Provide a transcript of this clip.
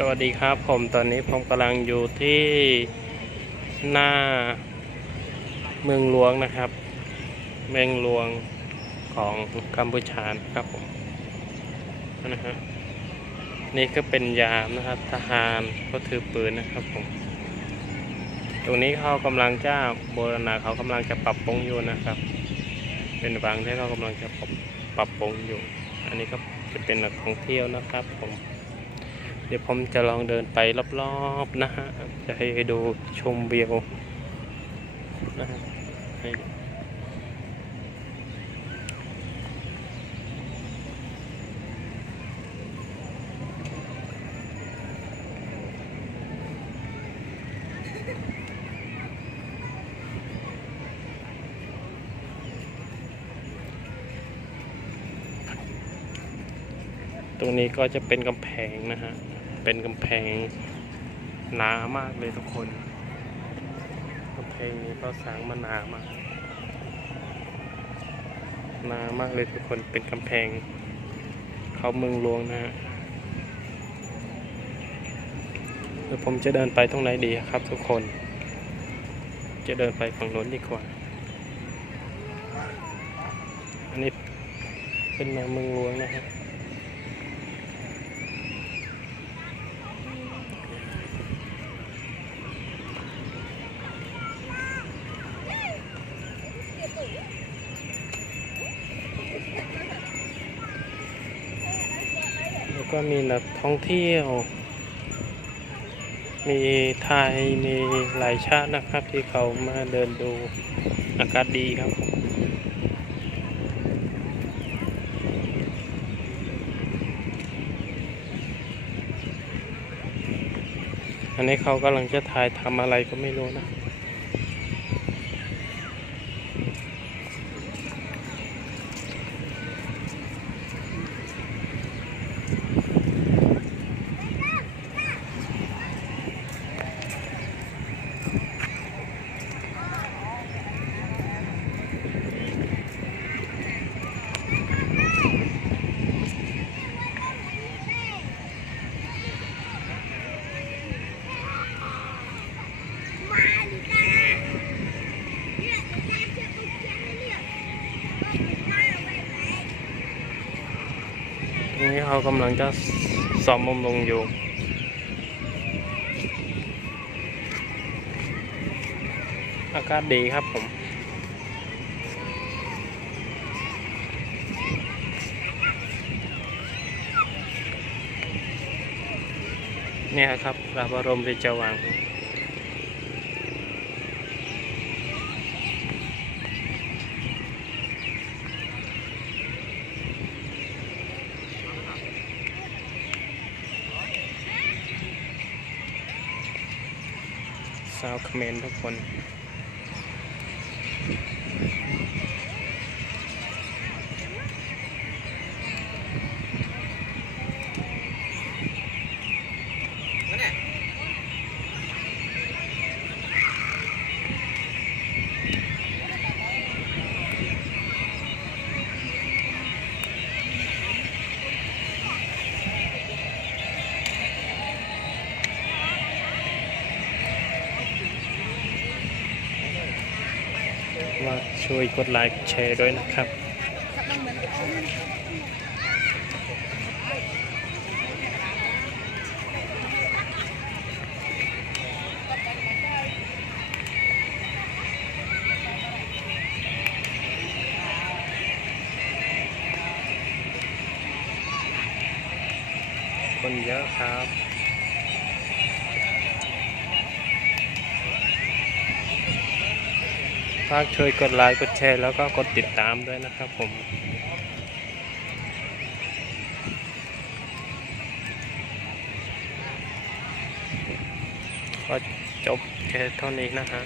สวัสดีครับผมตอนนี้ผมกำลังอยู่ที่หน้าเมืองหลวงนะครับ เมืองหลวงของกัมพูชานะครับผมนะฮะนี่ก็เป็นยามนะครับทหารก็ถือปืนนะครับผมตรงนี้เขากำลังจะโบราณเขากำลังจะปรับปรุงอยู่นะครับ เป็นวังที่เขากำลังจะปรับปรับปรุงอยู่ อันนี้ก็จะเป็นนักท่องเที่ยวนะครับผม เดี๋ยวผมจะลองเดินไปรอบๆนะฮะ จะให้ดูชมวิวนะฮะตรงนี้ก็จะเป็นกำแพงนะฮะ เป็นกำแพงหนามากเลยทุกคนกำแพงนี้ก็สร้างมาหนามากหนามากเลยทุกคนเป็นกำแพง เขาเมืองหลวงนะฮะเดี๋ยวผมจะเดินไปตรงไหนดีครับ ทุกคน จะเดินไปฝั่งโน้นดีกว่า อันนี้เป็นเมืองหลวงนะครับ แล้วก็มีนักท่องเที่ยว มีไทย มีหลายชาตินะครับที่เขามาเดินดูอากาศดีครับอันนี้เขากำลังจะถ่ายทำอะไรก็ไม่รู้นะ เขากำลังจะซ้อมมุมลงอยู่อากาศดีครับผมเนี่ยครับพระบรมราชวังาวเขมรทุกคน่าช่วยกดไลค์แชร์ด้วยนะครับคนเยอะครับ ฝากช่วยกดไลค์กดแชร์แล้วก็กดติดตามด้วยนะครับผมก็จบแค่เท่านี้นะฮะ